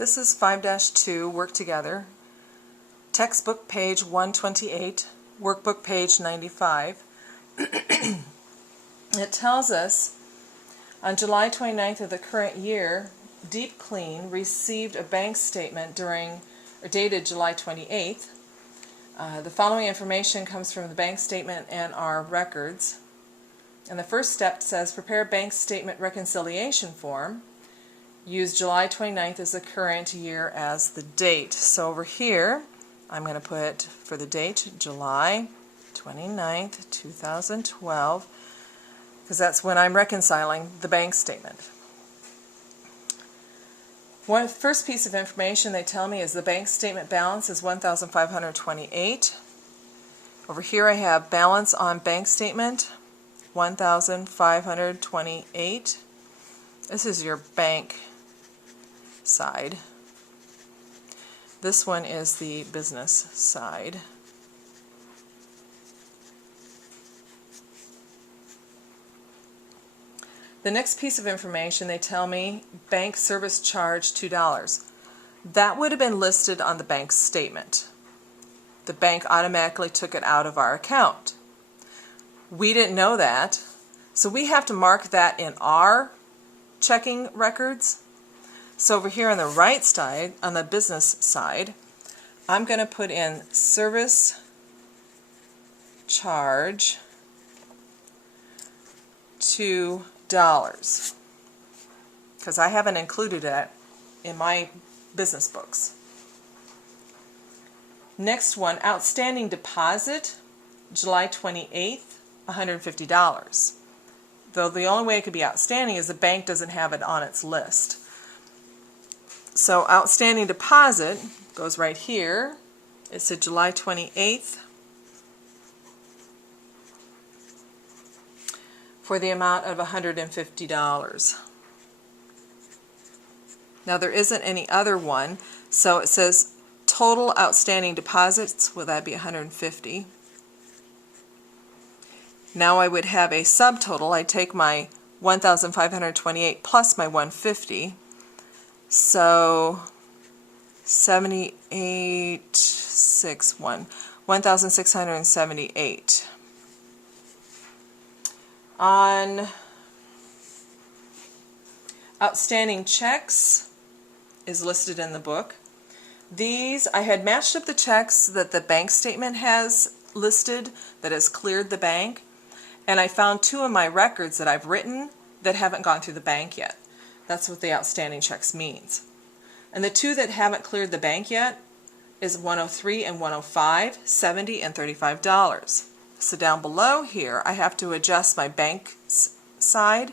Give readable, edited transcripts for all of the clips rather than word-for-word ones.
This is 5-2, Work Together. Textbook page 128, workbook page 95. It tells us, on July 29th of the current year, Deep Clean received a bank statement dated July 28th. The following information comes from the bank statement and our records. And the first step says, prepare bank statement reconciliation form. Use July 29th as the current year as the date. So over here, I'm going to put for the date July 29th, 2012, because that's when I'm reconciling the bank statement. First piece of information they tell me is the bank statement balance is $1,528. Over here I have balance on bank statement, $1,528. This is your bank side. This one is the business side. The next piece of information, they tell me bank service charge $2. That would have been listed on the bank statement. The bank automatically took it out of our account. We didn't know that, so we have to mark that in our checking records. So over here on the right side, on the business side, I'm going to put in service charge $2, because I haven't included it in my business books. Next one, outstanding deposit, July 28th, $150. Though the only way it could be outstanding is the bank doesn't have it on its list. So outstanding deposit goes right here. It said July 28th for the amount of $150. Now there isn't any other one, so it says total outstanding deposits, will that be $150? Now I would have a subtotal. I take my $1,528 plus my $150. So 1,678. On outstanding checks is listed in the book. These, I had matched up the checks that the bank statement has listed that has cleared the bank, and I found two of my records that I've written that haven't gone through the bank yet. That's what the outstanding checks means. And the two that haven't cleared the bank yet is 103 and 105, $70 and $35. So down below here, I have to adjust my bank side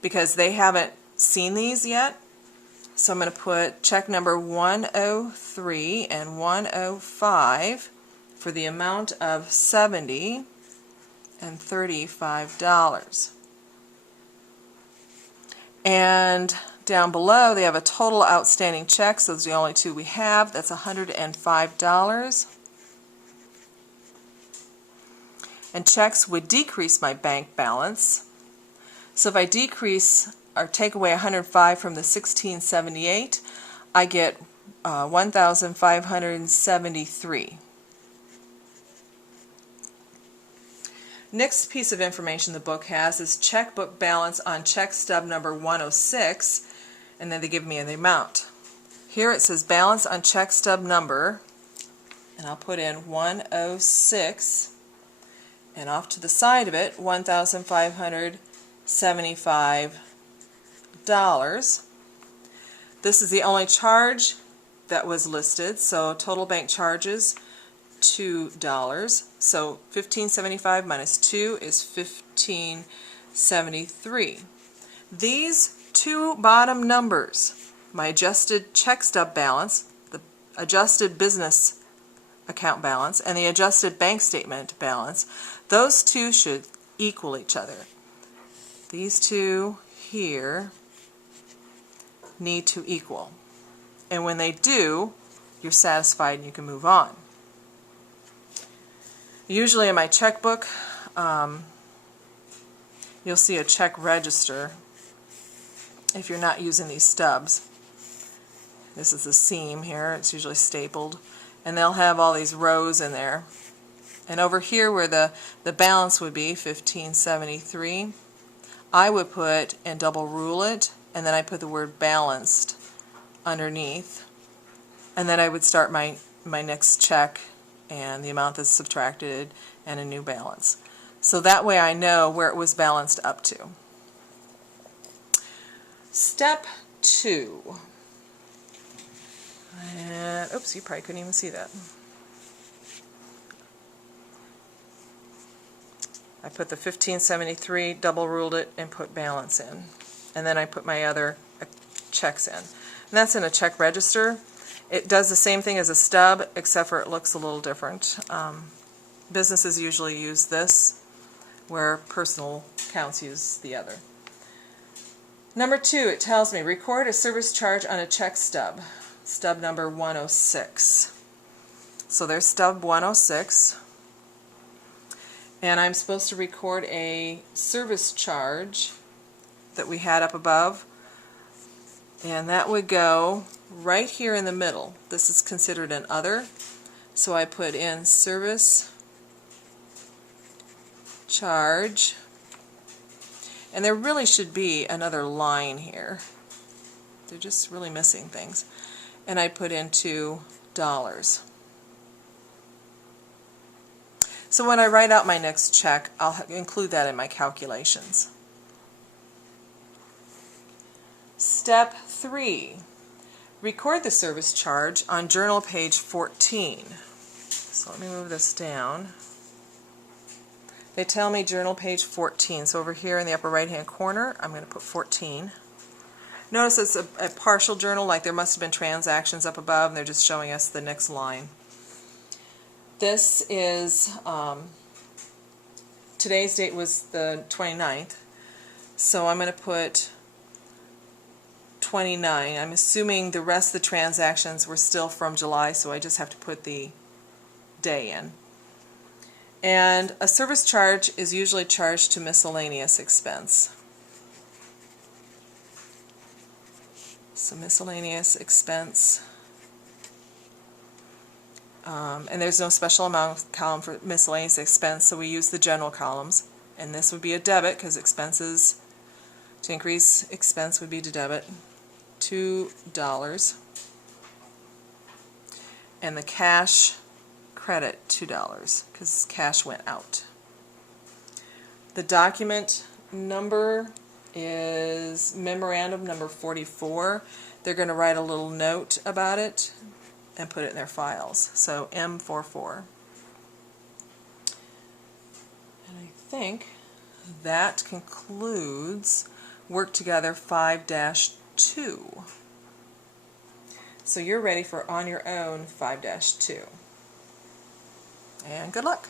because they haven't seen these yet. So I'm going to put check number 103 and 105 for the amount of $70 and $35. And down below they have a total outstanding checks. Those are the only two we have. That's $105. And checks would decrease my bank balance. So if I decrease or take away 105 from the 1678, I get 1,573. Next piece of information the book has is checkbook balance on check stub number 106, and then they give me the amount. Here it says balance on check stub number, and I'll put in 106, and off to the side of it, $1,575. This is the only charge that was listed, so total bank charges $2. So $1,575 minus 2 is $1,573. These two bottom numbers, my adjusted check stub balance, the adjusted business account balance, and the adjusted bank statement balance, those two should equal each other. These two here need to equal. And when they do, you're satisfied and you can move on. Usually in my checkbook, you'll see a check register if you're not using these stubs. This is the seam here. It's usually stapled. And they'll have all these rows in there. And over here where the balance would be, 1573, I would put and double rule it, and then I put the word balanced underneath. And then I would start my next check and the amount that's subtracted and a new balance. So that way I know where it was balanced up to. Step 2. And, oops, you probably couldn't even see that. I put the 1573, double ruled it, and put balance in. And then I put my other checks in. And that's in a check register. It does the same thing as a stub, except for it looks a little different. Businesses usually use this, where personal accounts use the other. Number 2, it tells me, record a service charge on a check stub. Stub number 106. So there's stub 106. And I'm supposed to record a service charge that we had up above. And that would go right here in the middle. This is considered an other. So I put in service charge. And there really should be another line here. They're just really missing things. And I put in $2. So when I write out my next check, I'll include that in my calculations. Step 3. Record the service charge on journal page 14. So let me move this down. They tell me journal page 14. So over here in the upper right hand corner, I'm going to put 14. Notice it's a partial journal, like there must have been transactions up above, and they're just showing us the next line. This is, today's date was the 29th, so I'm going to put 29. I'm assuming the rest of the transactions were still from July, so I just have to put the day in. And a service charge is usually charged to miscellaneous expense. So miscellaneous expense. And there's no special amount column for miscellaneous expense, so we use the general columns. And this would be a debit, because expenses, to increase expense would be to debit $2. And the cash credit $2, because cash went out. The document number is memorandum number 44. They're going to write a little note about it and put it in their files. So M44. And I think that concludes Work Together 5-2. So you're ready for On Your Own 5-2. And good luck.